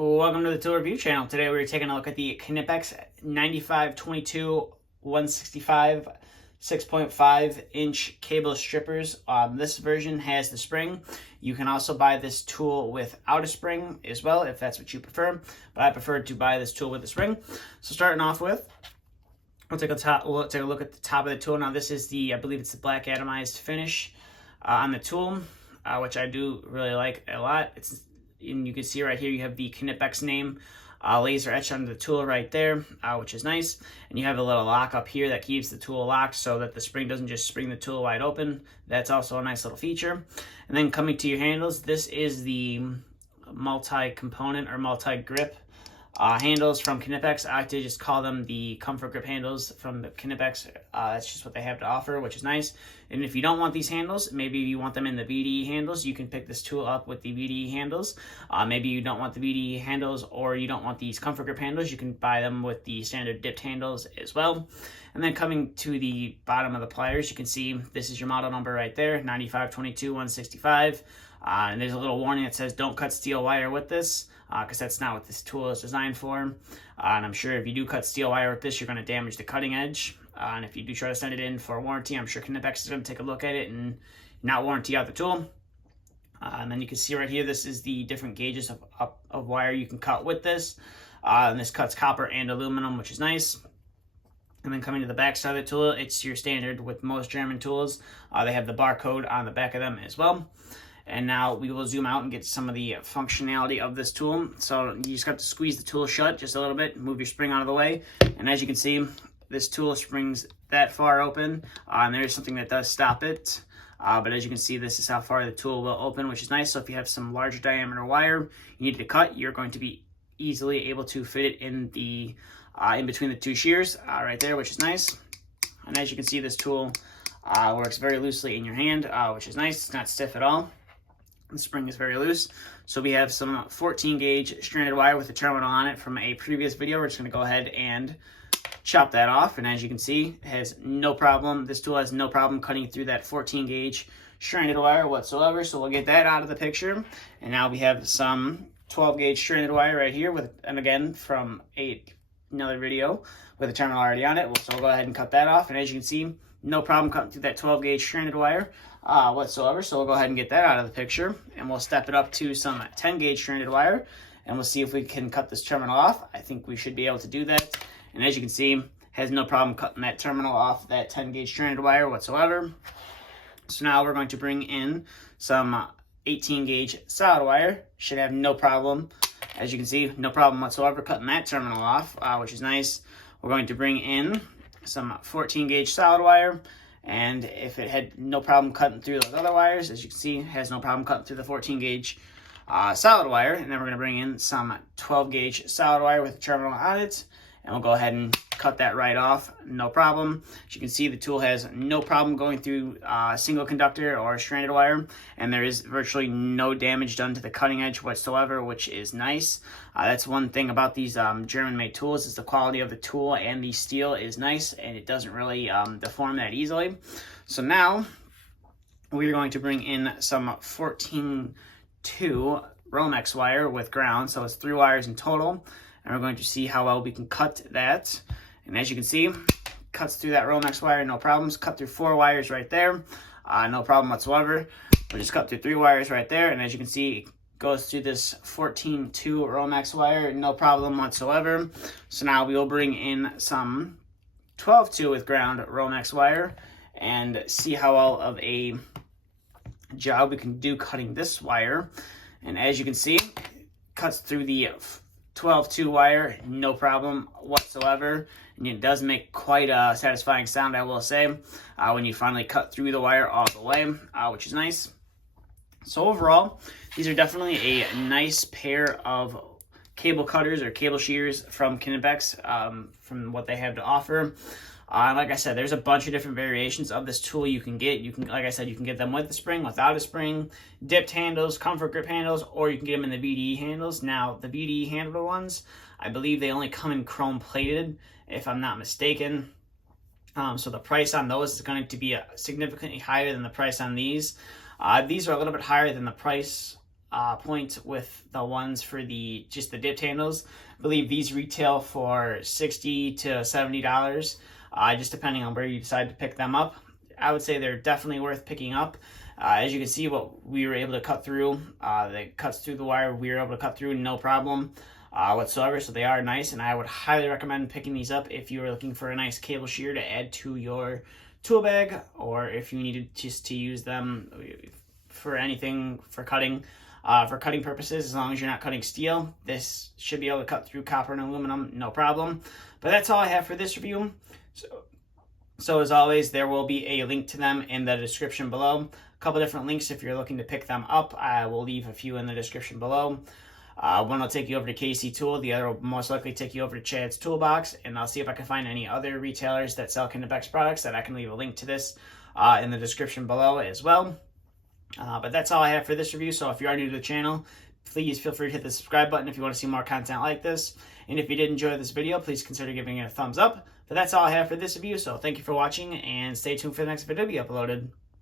Welcome to the Tool Review channel. Today we're taking a look at the Knipex 9522 165 6.5 inch cable strippers. This version has the spring. You can also buy this tool without a spring as well if that's what you prefer, but I prefer to buy this tool with a spring. So starting off with, we'll take a look at the top of the tool. Now this is I believe it's the black atomized finish on the tool, which I do really like a lot. And you can see right here you have the Knipex name laser etched onto the tool right there, which is nice. And you have a little lock up here that keeps the tool locked so that the spring doesn't just spring the tool wide open. That's also a nice little feature. And then coming to your handles, this is the multi-component or multi-grip handles from Knipex. I like to just call them the comfort grip handles from the Knipex. That's just what they have to offer, which is nice. And if you don't want these handles, maybe you want them in the VDE handles, you can pick this tool up with the VDE handles. Maybe you don't want the VDE handles or you don't want these comfort grip handles, you can buy them with the standard dipped handles as well. And then coming to the bottom of the pliers, you can see this is your model number right there, 9522 165. And there's a little warning that says don't cut steel wire with this, because that's not what this tool is designed for. And I'm sure if you do cut steel wire with this, you're going to damage the cutting edge. And if you do try to send it in for warranty, I'm sure Knipex is going to take a look at it and not warranty out the tool. And then you can see right here, this is the different gauges of wire you can cut with this. And this cuts copper and aluminum, which is nice. And then coming to the back side of the tool, it's your standard with most German tools. They have the barcode on the back of them as well. And now we will zoom out and get some of the functionality of this tool. So you just got to squeeze the tool shut just a little bit, move your spring out of the way. And as you can see, this tool springs that far open, and there's something that does stop it. But as you can see, this is how far the tool will open, which is nice. So if you have some larger diameter wire you need to cut, you're going to be easily able to fit it in the in between the two shears right there, which is nice. And as you can see, this tool works very loosely in your hand, which is nice. It's not stiff at all. The spring is very loose. So we have some 14 gauge stranded wire with a terminal on it from a previous video. We're just going to go ahead and chop that off. And as you can see, it has no problem. This tool has no problem cutting through that 14 gauge stranded wire whatsoever. So we'll get that out of the picture. And now we have some 12 gauge stranded wire right here and again from another video with a terminal already on it. So we'll go ahead and cut that off. And as you can see, no problem cutting through that 12 gauge stranded wire whatsoever. So we'll go ahead and get that out of the picture, and we'll step it up to some 10 gauge stranded wire, and we'll see if we can cut this terminal off. I think we should be able to do that. And as you can see, has no problem cutting that terminal off that 10 gauge stranded wire whatsoever. So now we're going to bring in some 18 gauge solid wire. Should have no problem. As you can see, no problem whatsoever cutting that terminal off, which is nice. We're going to bring in some 14 gauge solid wire, and if it had no problem cutting through those other wires, as you can see, it has no problem cutting through the 14 gauge solid wire. And then we're going to bring in some 12 gauge solid wire with a terminal on it, and we'll go ahead and cut that right off, no problem. As you can see, the tool has no problem going through single conductor or stranded wire, and there is virtually no damage done to the cutting edge whatsoever, which is nice. That's one thing about these German-made tools, is the quality of the tool and the steel is nice, and it doesn't really deform that easily. So now we're going to bring in some 14-2 Romex wire with ground, so it's 3 wires in total. And we're going to see how well we can cut that. And as you can see, cuts through that Romex wire, no problems. Cut through 4 wires right there, no problem whatsoever. We'll just cut through 3 wires right there. And as you can see, it goes through this 14-2 Romex wire, no problem whatsoever. So now we will bring in some 12-2 with ground Romex wire and see how well of a job we can do cutting this wire. And as you can see, it cuts through the 12-2 wire, no problem whatsoever, and it does make quite a satisfying sound, I will say, when you finally cut through the wire all the way, which is nice. So overall, these are definitely a nice pair of cable cutters or cable shears from Knipex, from what they have to offer. Like I said, there's a bunch of different variations of this tool you can get. Like I said, you can get them with a spring, without a spring, dipped handles, comfort grip handles, or you can get them in the VDE handles. Now, the VDE handle ones, I believe they only come in chrome plated, if I'm not mistaken. So the price on those is going to be significantly higher than the price on these. These are a little bit higher than the price point with the ones for just the dipped handles. I believe these retail for $60 to $70, just depending on where you decide to pick them up. I would say they're definitely worth picking up. As you can see, what we were able to cut through, that cuts through the wire, we were able to cut through no problem whatsoever. So they are nice, and I would highly recommend picking these up if you are looking for a nice cable shear to add to your tool bag, or if you needed just to use them for anything for cutting purposes. As long as you're not cutting steel, this should be able to cut through copper and aluminum, no problem. But that's all I have for this review. So as always, there will be a link to them in the description below. A couple different links if you're looking to pick them up. I will leave a few in the description below. One will take you over to KC Tool. The other will most likely take you over to Chad's Toolbox. And I'll see if I can find any other retailers that sell Knipex products that I can leave a link to this in the description below as well. But that's all I have for this review. So if you are new to the channel, please feel free to hit the subscribe button if you want to see more content like this. And if you did enjoy this video, please consider giving it a thumbs up. But that's all I have for this review. So thank you for watching, and stay tuned for the next video to be uploaded.